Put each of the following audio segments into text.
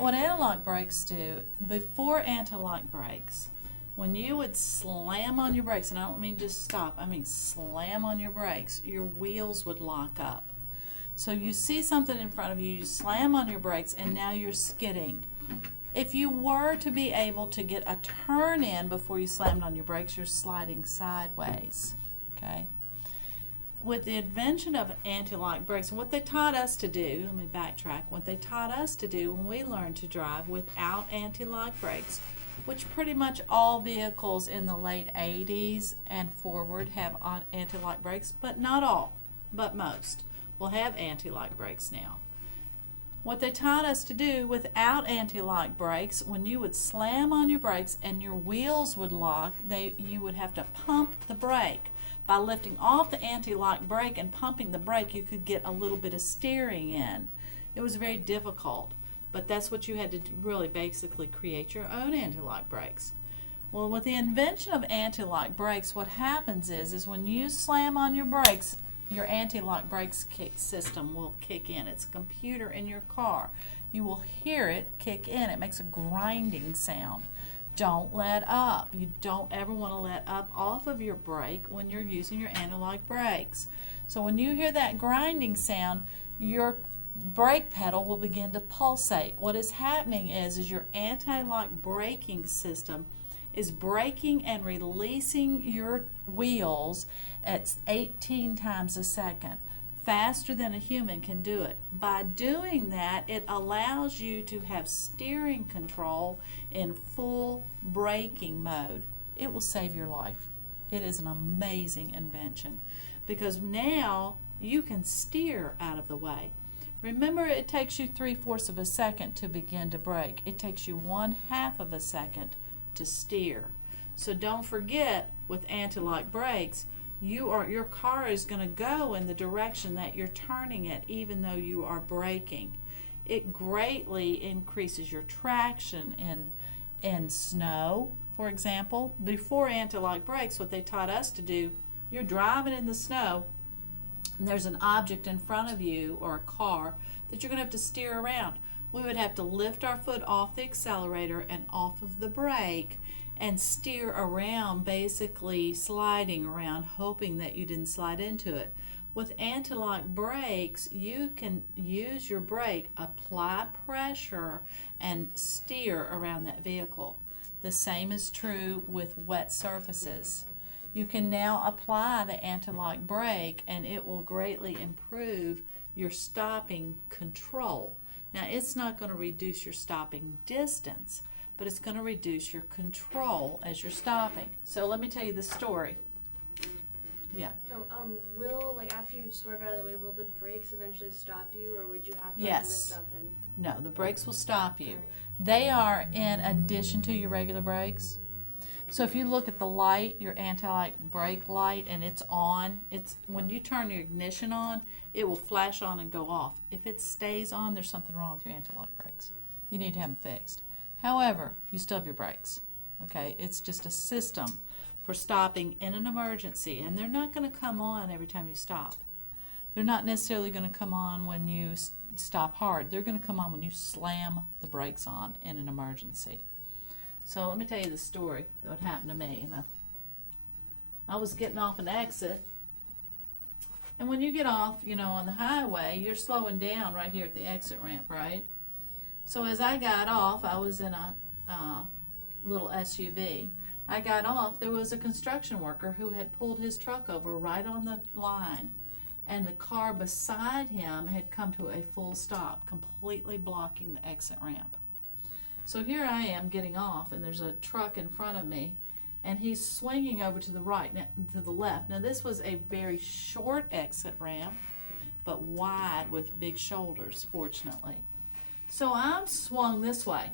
what anti-lock brakes do, before anti-lock brakes, when you would slam on your brakes, and I don't mean just stop, I mean slam on your brakes, your wheels would lock up. So you see something in front of you, you slam on your brakes, and now you're skidding. If you were to be able to get a turn in before you slammed on your brakes, you're sliding sideways, okay? With the invention of anti-lock brakes, and what they taught us to do, let me backtrack, what they taught us to do when we learned to drive without anti-lock brakes, which pretty much all vehicles in the late 80s and forward have anti-lock brakes, but not all, but most will have anti-lock brakes now. What they taught us to do without anti-lock brakes, when you would slam on your brakes and your wheels would lock, you would have to pump the brake. By lifting off the anti-lock brake and pumping the brake, you could get a little bit of steering in. It was very difficult, but that's what you had to do, really basically create your own anti-lock brakes. Well, with the invention of anti-lock brakes, what happens is when you slam on your brakes, your anti-lock brakes system will kick in. It's a computer in your car. You will hear it kick in. It makes a grinding sound. Don't let up. You don't ever want to let up off of your brake when you're using your anti-lock brakes. So when you hear that grinding sound, your brake pedal will begin to pulsate. What is happening is your anti-lock braking system is braking and releasing your wheels at 18 times a second, faster than a human can do it. By doing that, it allows you to have steering control in full braking mode. It will save your life. It is an amazing invention because now you can steer out of the way. Remember, it takes you 3/4 of a second to begin to brake. It takes you 1/2 of a second to steer. So don't forget, with anti-lock brakes, your car is going to go in the direction that you're turning it, even though you are braking. It greatly increases your traction in snow, for example. Before anti-lock brakes, what they taught us to do, you're driving in the snow, and there's an object in front of you or a car that you're going to have to steer around. We would have to lift our foot off the accelerator and off of the brake and steer around, basically sliding around, hoping that you didn't slide into it. With anti-lock brakes, you can use your brake, apply pressure, and steer around that vehicle. The same is true with wet surfaces. You can now apply the anti-lock brake and it will greatly improve your stopping control. Now, it's not going to reduce your stopping distance, but it's going to reduce your control as you're stopping. So let me tell you the story. Yeah. So, after you swerve out of the way, will the brakes eventually stop you, or would you have to Yes. lift up and? No, the brakes will stop you. Alright. They are in addition to your regular brakes. So if you look at the light, your anti-lock brake light, and it's on, when you turn your ignition on, it will flash on and go off. If it stays on, there's something wrong with your anti-lock brakes. You need to have them fixed. However, you still have your brakes. Okay, it's just a system for stopping in an emergency, and they're not going to come on every time you stop. They're not necessarily going to come on when you stop hard. They're going to come on when you slam the brakes on in an emergency. So let me tell you the story that happened to me. I was getting off an exit, and when you get off, on the highway, you're slowing down right here at the exit ramp, right? So as I got off, I was in a little SUV. I got off, there was a construction worker who had pulled his truck over right on the line, and the car beside him had come to a full stop, completely blocking the exit ramp. So here I am getting off, and there's a truck in front of me, and he's swinging over to the right, to the left. Now this was a very short exit ramp, but wide with big shoulders, fortunately. So I'm swung this way,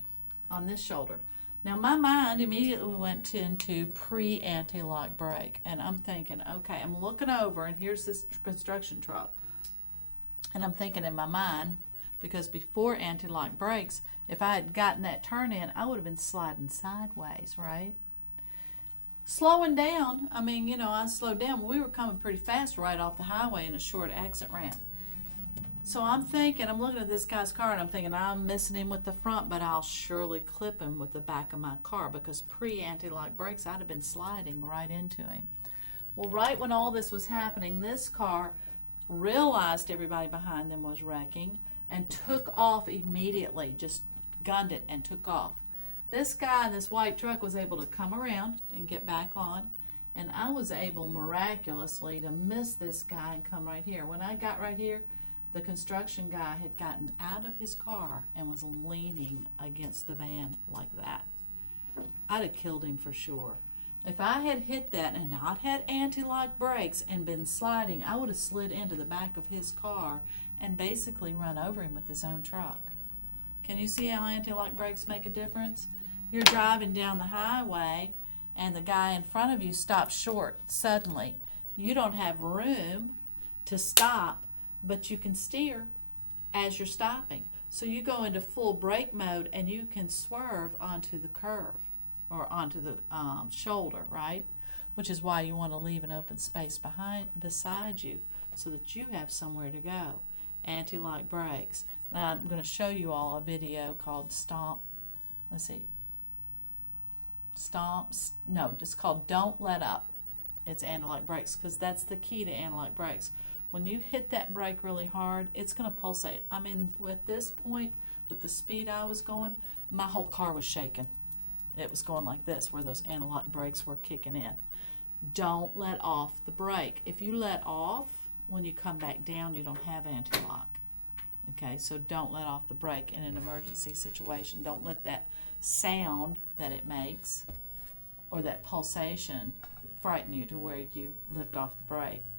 on this shoulder. Now my mind immediately went into pre-anti-lock brake, and I'm thinking, okay, I'm looking over, and here's this construction truck. And I'm thinking in my mind, because before anti-lock brakes, if I had gotten that turn in, I would have been sliding sideways, right? Slowing down, I slowed down. We were coming pretty fast right off the highway in a short exit ramp. So I'm looking at this guy's car and I'm thinking I'm missing him with the front, but I'll surely clip him with the back of my car because pre-anti-lock brakes, I'd have been sliding right into him. Well, right when all this was happening, this car realized everybody behind them was wrecking and took off immediately, just gunned it and took off. This guy in this white truck was able to come around and get back on, and I was able miraculously to miss this guy and come right here. When I got right here, the construction guy had gotten out of his car and was leaning against the van like that. I'd have killed him for sure. If I had hit that and not had anti-lock brakes and been sliding, I would have slid into the back of his car and basically run over him with his own truck. Can you see how anti-lock brakes make a difference? You're driving down the highway and the guy in front of you stops short suddenly. You don't have room to stop, but you can steer as you're stopping. So you go into full brake mode and you can swerve onto the curve or onto the shoulder, right? Which is why you want to leave an open space beside you so that you have somewhere to go. Anti-lock brakes. Now I'm going to show you all a video called Stomp. Let's see. It's called Don't Let Up. It's anti-lock brakes because that's the key to anti-lock brakes. When you hit that brake really hard, it's going to pulsate. I mean, at this point, with the speed I was going, my whole car was shaking. It was going like this, where those anti-lock brakes were kicking in. Don't let off the brake. If you let off, when you come back down, you don't have anti-lock. Okay, so don't let off the brake in an emergency situation. Don't let that sound that it makes or that pulsation frighten you to where you lift off the brake.